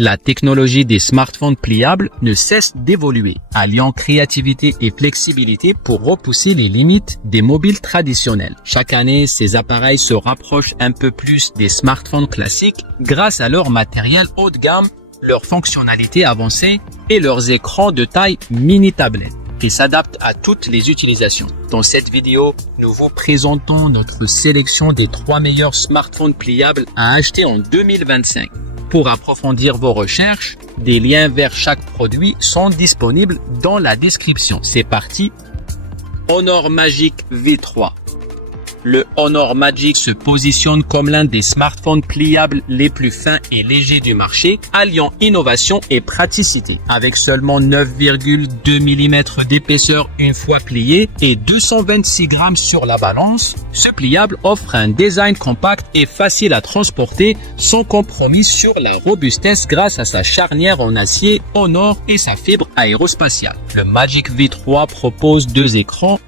La technologie des smartphones pliables ne cesse d'évoluer, alliant créativité et flexibilité pour repousser les limites des mobiles traditionnels. Chaque année, ces appareils se rapprochent un peu plus des smartphones classiques grâce à leur matériel haut de gamme, leurs fonctionnalités avancées et leurs écrans de taille mini-tablette qui s'adaptent à toutes les utilisations. Dans cette vidéo, nous vous présentons notre sélection des 3 meilleurs smartphones pliables à acheter en 2025. Pour approfondir vos recherches, des liens vers chaque produit sont disponibles dans la description. C'est parti! Honor Magic V3. Le Honor Magic se positionne comme l'un des smartphones pliables les plus fins et légers du marché, alliant innovation et praticité. Avec seulement 9,2 mm d'épaisseur une fois plié et 226 grammes sur la balance, ce pliable offre un design compact et facile à transporter sans compromis sur la robustesse grâce à sa charnière en acier Honor et sa fibre aérospatiale. Le Magic V3 propose 2 écrans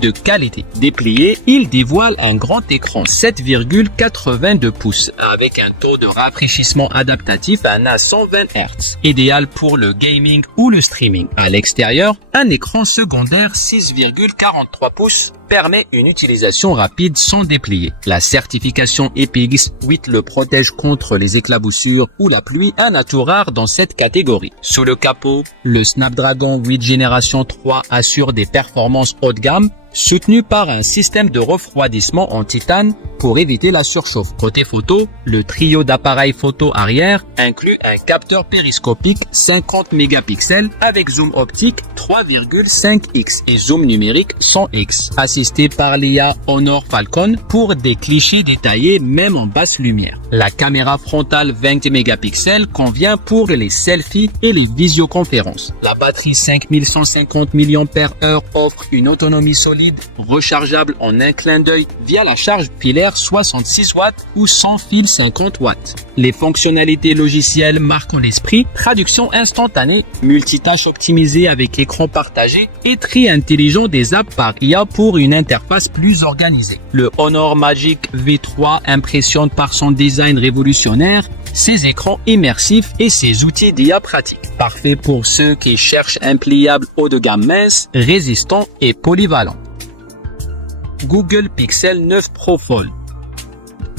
de qualité. Déplié, il dévoile un grand écran 7,82 pouces avec un taux de rafraîchissement adaptatif à 120 Hz, idéal pour le gaming ou le streaming. À l'extérieur, un écran secondaire 6,43 pouces permet une utilisation rapide sans déplier. La certification IPX8 le protège contre les éclaboussures ou la pluie, un atout rare dans cette catégorie. Sous le capot, le Snapdragon 8 génération 3 assure des performances haut de gamme, soutenu par un système de refroidissement en titane pour éviter la surchauffe. Côté photo, le trio d'appareils photo arrière inclut un capteur périscopique 50 mégapixels avec zoom optique 3,5x et zoom numérique 100x, assisté par l'IA Honor Falcon pour des clichés détaillés même en basse lumière. La caméra frontale 20 mégapixels convient pour les selfies et les visioconférences. La batterie 5150 mAh offre une autonomie solide, rechargeable en un clin d'œil via la charge pilaire 66 watts ou sans fil 50 watts. Les fonctionnalités logicielles marquent l'esprit, traduction instantanée, multitâche optimisée avec écran partagé et tri intelligent des apps par IA pour une interface plus organisée. Le Honor Magic V3 impressionne par son design révolutionnaire, ses écrans immersifs et ses outils d'IA pratiques. Parfait pour ceux qui cherchent un pliable haut de gamme mince, résistant et polyvalent. Google Pixel 9 Pro Fold.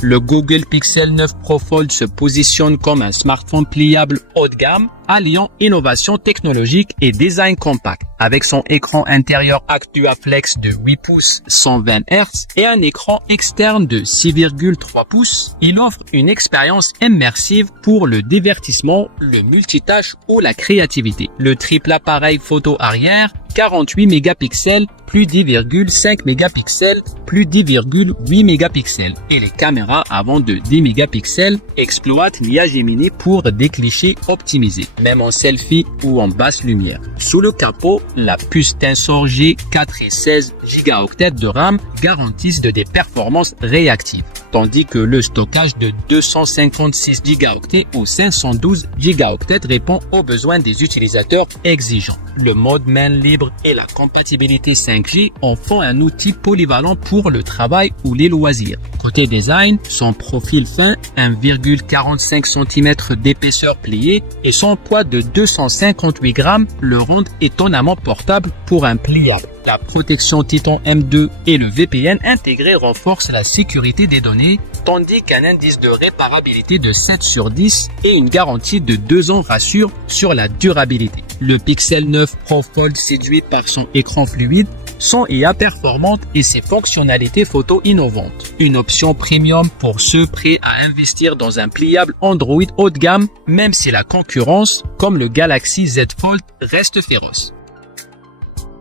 Le Google Pixel 9 Pro Fold se positionne comme un smartphone pliable haut de gamme, alliant innovation technologique et design compact. Avec son écran intérieur ActuaFlex de 8 pouces 120 Hz et un écran externe de 6,3 pouces, il offre une expérience immersive pour le divertissement, le multitâche ou la créativité. Le triple appareil photo arrière 48 mégapixels, plus 10,5 mégapixels, plus 10,8 mégapixels et les caméras avant de 10 mégapixels exploitent l'IA Gemini pour des clichés optimisés, même en selfie ou en basse lumière. Sous le capot, la puce Tensor G 4 et 16 Go de RAM garantissent des performances réactives, tandis que le stockage de 256 Go ou 512 Go répond aux besoins des utilisateurs exigeants. Le mode main libre et la compatibilité 5G en font un outil polyvalent pour le travail ou les loisirs. Côté design, son profil fin, 1,45 cm d'épaisseur pliée et son poids de 258 grammes le rendent étonnamment portable pour un pliable. La protection Titan M2 et le VPN intégré renforcent la sécurité des données, tandis qu'un indice de réparabilité de 7 sur 10 et une garantie de 2 ans rassure sur la durabilité. Le Pixel 9 Pro Fold séduit par son écran fluide, son IA performante et ses fonctionnalités photo innovantes. Une option premium pour ceux prêts à investir dans un pliable Android haut de gamme, même si la concurrence, comme le Galaxy Z Fold, reste féroce.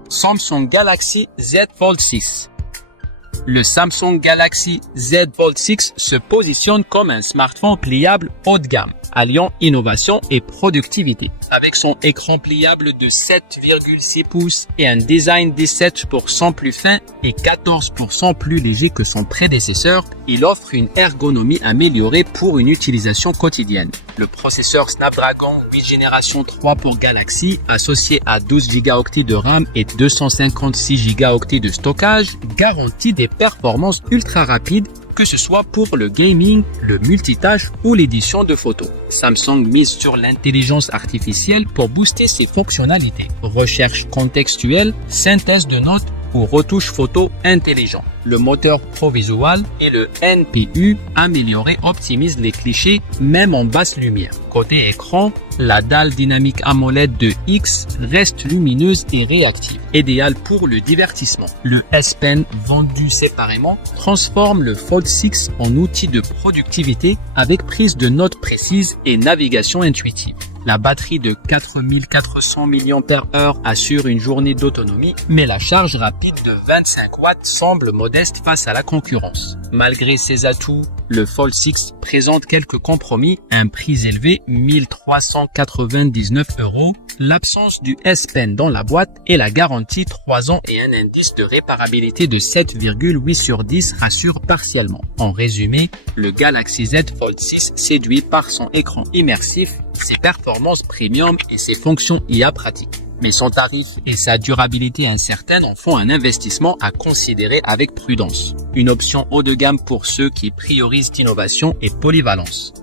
Samsung Galaxy Z Fold 6. Le Samsung Galaxy Z Fold 6 se positionne comme un smartphone pliable haut de gamme, alliant innovation et productivité. Avec son écran pliable de 7,6 pouces et un design 17% plus fin et 14% plus léger que son prédécesseur, il offre une ergonomie améliorée pour une utilisation quotidienne. Le processeur Snapdragon 8 génération 3 pour Galaxy, associé à 12 Go de RAM et 256 Go de stockage, garantit des performances ultra rapides que ce soit pour le gaming, le multitâche ou l'édition de photos. Samsung mise sur l'intelligence artificielle pour booster ses fonctionnalités. Recherche contextuelle, synthèse de notes ou retouche photo intelligent. Le moteur ProVisual et le NPU amélioré optimise les clichés même en basse lumière. Côté écran, la dalle dynamique AMOLED de X reste lumineuse et réactive, idéale pour le divertissement. Le S Pen vendu séparément transforme le Fold 6 en outil de productivité avec prise de notes précise et navigation intuitive. La batterie de 4400 mAh assure une journée d'autonomie, mais la charge rapide de 25 watts semble modeste face à la concurrence. Malgré ses atouts, le Fold 6 présente quelques compromis, un prix élevé 1399 €, l'absence du S Pen dans la boîte et la garantie 3 ans et un indice de réparabilité de 7,8 sur 10 rassure partiellement. En résumé, le Galaxy Z Fold 6 séduit par son écran immersif, ses performances premium et ses fonctions IA pratiques. Mais son tarif et sa durabilité incertaine en font un investissement à considérer avec prudence. Une option haut de gamme pour ceux qui priorisent innovation et polyvalence.